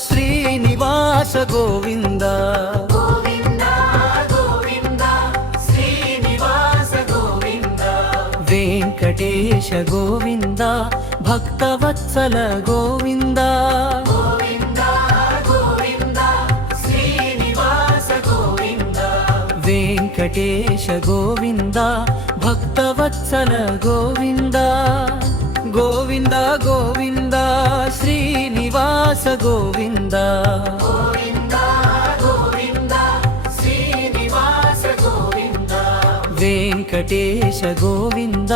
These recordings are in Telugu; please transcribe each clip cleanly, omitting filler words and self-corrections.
శ్రీనివాస గోవింద గోవింద గోవింద శ్రీనివాస గోవింద వెంకటేశ గోవింద భక్తవత్సల గోవింద గోవింద గోవింద శ్రీనివాస గోవింద వెంకటేశ గోవింద భక్తవత్సల గోవింద గోవింద గోవింద శ్రీనివాస గోవింద గోవింద గోవింద శ్రీనివాస గోవింద వెంకటేశ గోవింద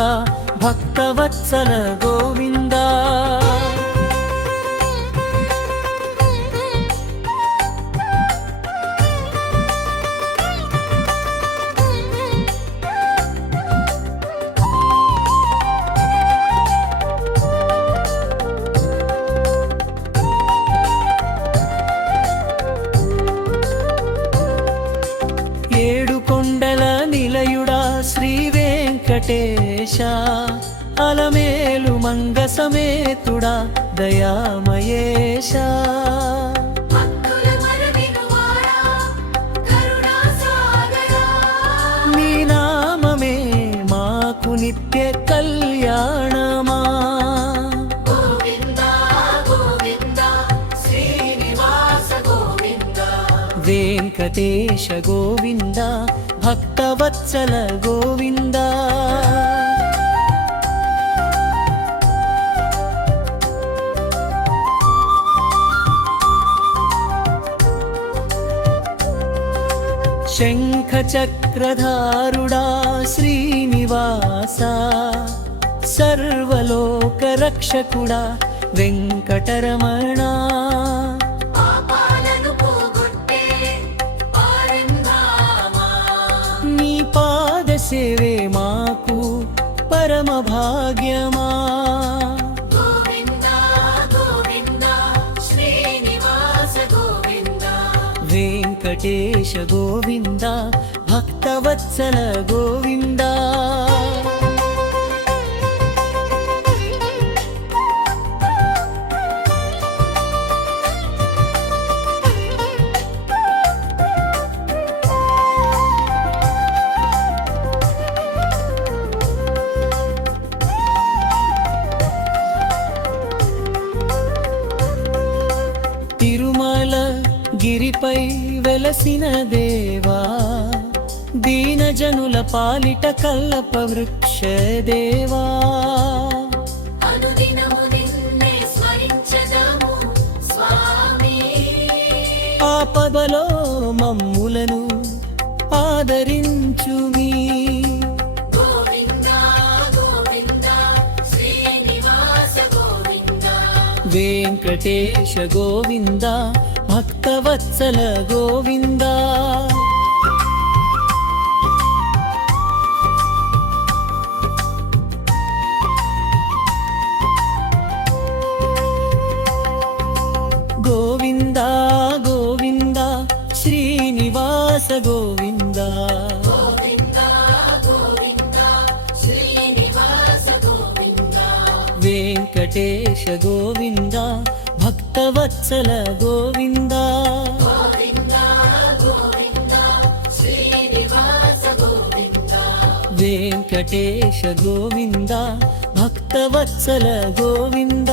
భక్తవత్సల గోవింద ఏడు కొండల నిలయుడా శ్రీ వెంకటేశ అలమేలు మంగ సమేతుడా దయామయేశ భక్తుల మరవినువాడా కరుణా సాగరా నీ నామమే మాకు నిత్య కళ్యాణమా గోవింద గోవింద శ్రీనివాస గోవింద వెంకటేశ గోవింద భక్తవత్సల గోవింద శంఖ చక్రధారుడా శ్రీనివాస సర్వలోక రక్షకుడా వెంకటరమణ పాపాలను పోగొట్టే పరంధామా నీ పాద సేవే మాకు పరమ భాగ్యమా గోవింద గోవింద శ్రీనివాస గోవింద వెంకటేశ గోవింద భక్తవత్సల గోవింద తిరుమల గిరిపై వెలసిన దేవా దీనజనుల పాలిట కల్ప వృక్ష దేవా అనుదినము నిన్నే స్మరించదము స్వామి ఆపదలో మమ్ములను ఆదరించుమీ గోవింద గోవింద శ్రీనివాస గోవింద వెంకటేశ గోవింద భక్తవత్సల గోవింద గోవింద గోవింద శ్రీనివాస గోవింద గోవింద గోవింద శ్రీనివాస గోవింద వెంకటేశ గోవింద భక్తవత్సల గోవింద గోవింద గోవింద శ్రీనివాస గోవింద వెంకటేశ గోవింద భక్తవత్సల గోవింద